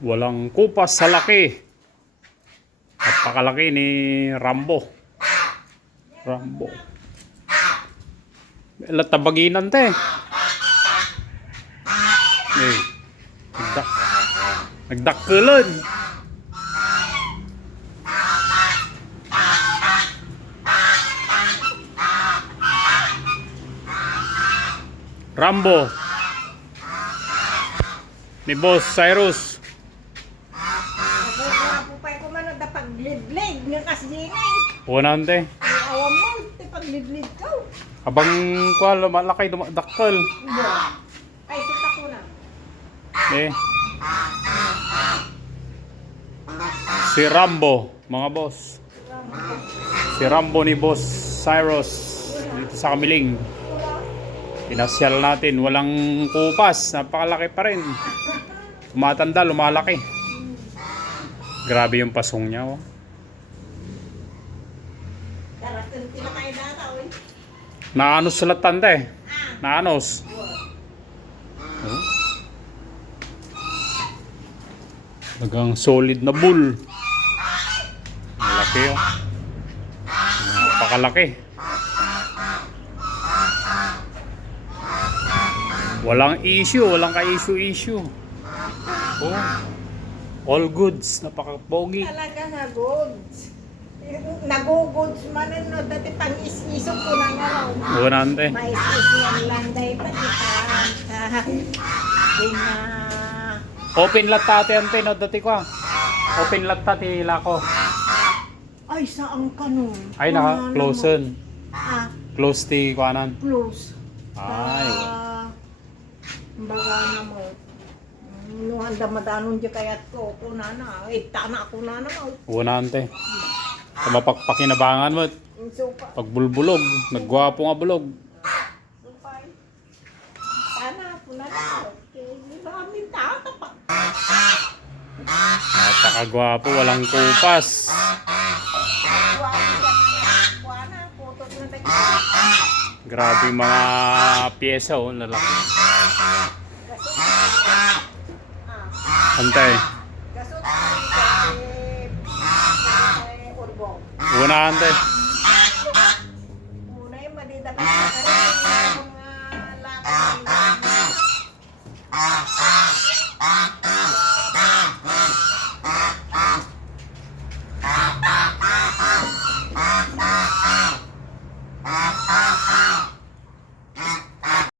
Walang kupas sa laki. Napakalaki ni Rambo. Rambo. Latabaginan te. Eh. Nagdakkelan. Rambo. Ni Boss Cyrus. Napupay ko man na paglidlid nga kasdinay. Punan te. Awam mo, te paglidlid ko. Abang kuha lumalaki dumadakkel. Ay, suta ko na. Eh. Si Rambo, mga boss. Si Rambo ni Boss Cyrus dito sa Kamiling. Pinasyal natin, walang kupas, napakalaki pa rin. Tumatanda, lumalaki. Grabe yung pasong niya, oh. Darating sila kayo data, oy. Naanos sa latanda eh. Naanos. Oh. Nagang solid na bull. Malaki, oh. Napakalaki. Walang issue, walang ka-issue. Oh. All goods, napaka-pogi. Talaga na goods. Nagugoods man no, dati pang is-isok ko na nga raw. Buwanante. Mais-is yan lang dahil pati Open lat tate ante no dati ko. Open lat tate lako. ay, saan ka nun? Ay naka-closen. Close ti kuanan. Close. Ay. Baga na mo. Nuhan damadanon di kayat ko. Kunana. Tana ako na na. Buwanante. Sa mapakpakinabangan mo. Supa. Pagbulbulog, nagwapo nga bulog. Supay. Tana ako na na. Okay. Di ba kami tatapak? Napakagwapo, walang kupas. Grabe yung mga pyesa oh, lalaki. Antay. Una antay. Muna yung madidapat sa karin.